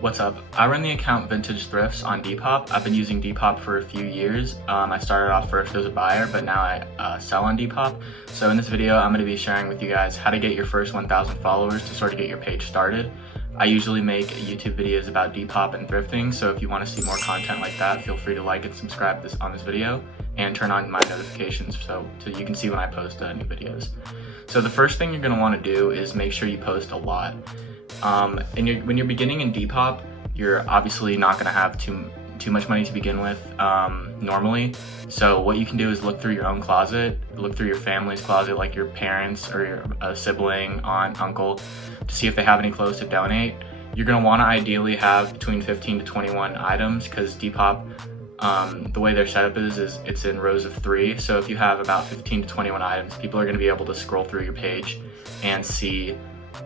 What's up? I run the account Vintage Thrifts on Depop. I've been using Depop for a few years. I started off first as a buyer, but now I sell on Depop. So in this video, I'm going to be sharing with you guys how to get your first 1,000 followers to sort of get your page started. I usually make YouTube videos about Depop and thrifting, so if you want to see more content like that, feel free to like and subscribe on this video and turn on my notifications so you can see when I post new videos. So the first thing you're going to want to do is make sure you post a lot. When you're beginning in Depop, you're obviously not going to have too much money to begin with normally. So what you can do is look through your own closet, look through your family's closet, like your parents or your sibling, aunt, uncle, to see if they have any clothes to donate. You're going to want to ideally have between 15 to 21 items because Depop, the way their setup is it's in rows of 3. So if you have about 15 to 21 items, people are going to be able to scroll through your page and see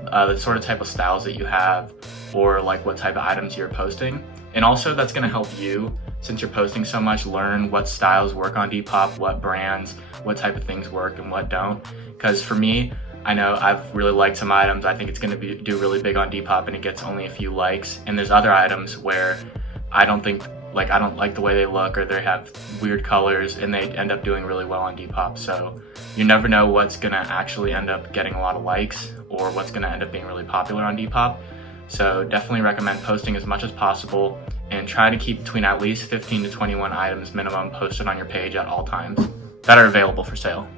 the sort of type of styles that you have or like what type of items you're posting. And also that's going to help you, since you're posting so much, learn what styles work on Depop, what brands, what type of things work and what don't. Because for me, I know I've really liked some items. I think it's going to do really big on Depop and it gets only a few likes. And there's other items where I don't like the way they look, or they have weird colors and they end up doing really well on Depop. So you never know what's gonna actually end up getting a lot of likes or what's gonna end up being really popular on Depop. So definitely recommend posting as much as possible and try to keep between at least 15 to 21 items minimum posted on your page at all times that are available for sale.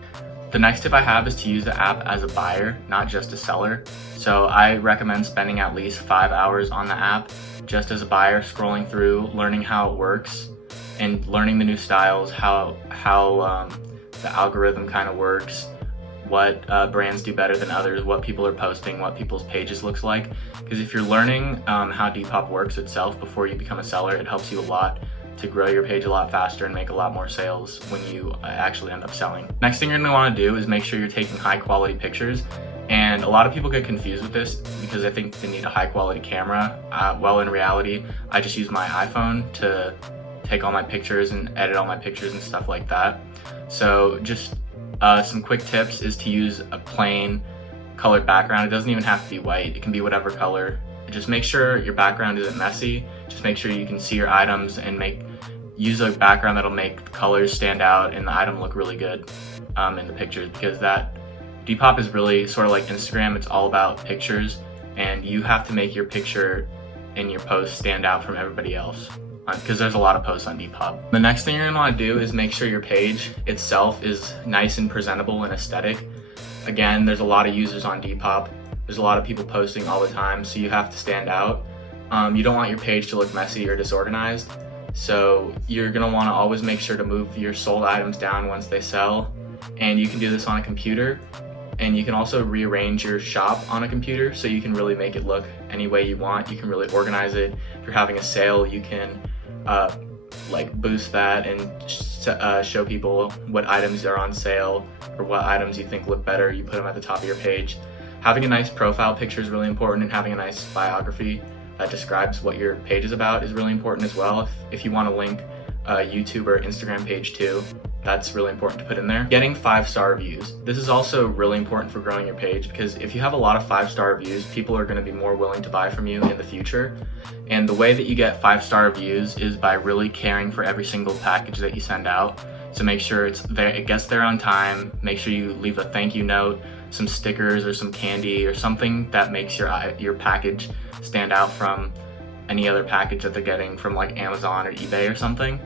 The next tip I have is to use the app as a buyer, not just a seller. So I recommend spending at least 5 hours on the app just as a buyer, scrolling through, learning how it works and learning the new styles, how the algorithm kind of works, what brands do better than others, what people are posting, what people's pages looks like. Because if you're learning how Depop works itself before you become a seller, it helps you a lot to grow your page a lot faster and make a lot more sales when you actually end up selling. Next thing you're going to want to do is make sure you're taking high quality pictures. And a lot of people get confused with this because I think they need a high quality camera. Well, in reality, I just use my iPhone to take all my pictures and edit all my pictures and stuff like that. So just some quick tips is to use a plain colored background. It doesn't even have to be white. It can be whatever color. Just make sure your background isn't messy. Just make sure you can see your items and use a background that'll make the colors stand out and the item look really good in the pictures, because Depop is really sort of like Instagram. It's all about pictures, and you have to make your picture and your post stand out from everybody else because there's a lot of posts on Depop. The next thing you're gonna want to do is make sure your page itself is nice and presentable and aesthetic. Again, there's a lot of users on Depop. There's a lot of people posting all the time, so you have to stand out. You don't want your page to look messy or disorganized, so you're gonna want to always make sure to move your sold items down once they sell, and you can do this on a computer. And you can also rearrange your shop on a computer so you can really make it look any way you want. You can really organize it. If you're having a sale, you can boost that and show people what items are on sale or what items you think look better. You put them at the top of your page. Having a nice profile picture is really important, and having a nice biography that describes what your page is about is really important as well. If you want to link a YouTube or Instagram page too, that's really important to put in there. Getting 5-star reviews. This is also really important for growing your page, because if you have a lot of 5-star reviews, people are going to be more willing to buy from you in the future. And the way that you get 5-star reviews is by really caring for every single package that you send out. So make sure it gets there on time. Make sure you leave a thank you note, some stickers or some candy or something that makes your package stand out from any other package that they're getting from like Amazon or eBay or something.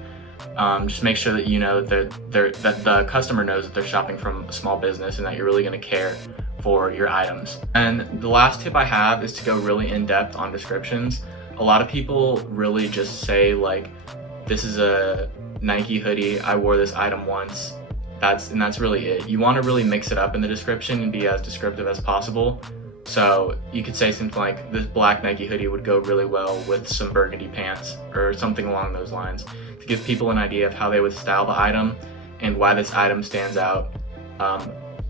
Just make sure that you know that the customer knows that they're shopping from a small business and that you're really going to care for your items. And the last tip I have is to go really in depth on descriptions. A lot of people really just say like, this is a Nike hoodie, I wore this item once. That's really it. You want to really mix it up in the description and be as descriptive as possible. So you could say something like, this black Nike hoodie would go really well with some burgundy pants, or something along those lines, to give people an idea of how they would style the item and why this item stands out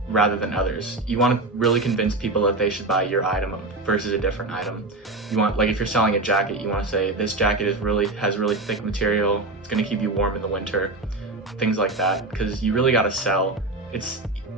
rather than others. You want to really convince people that they should buy your item versus a different item. You want, like if you're selling a jacket, you want to say, this jacket has really thick material, it's going to keep you warm in the winter, things like that, because you really got to sell.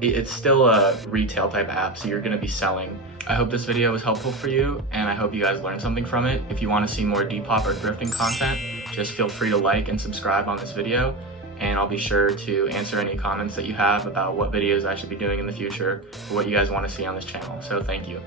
it's still a retail type app, so you're going to be selling. I hope this video was helpful for you, and I hope you guys learned something from it. If you want to see more Depop or thrifting content, just feel free to like and subscribe on this video, and I'll be sure to answer any comments that you have about what videos I should be doing in the future or what you guys want to see on this channel. So thank you.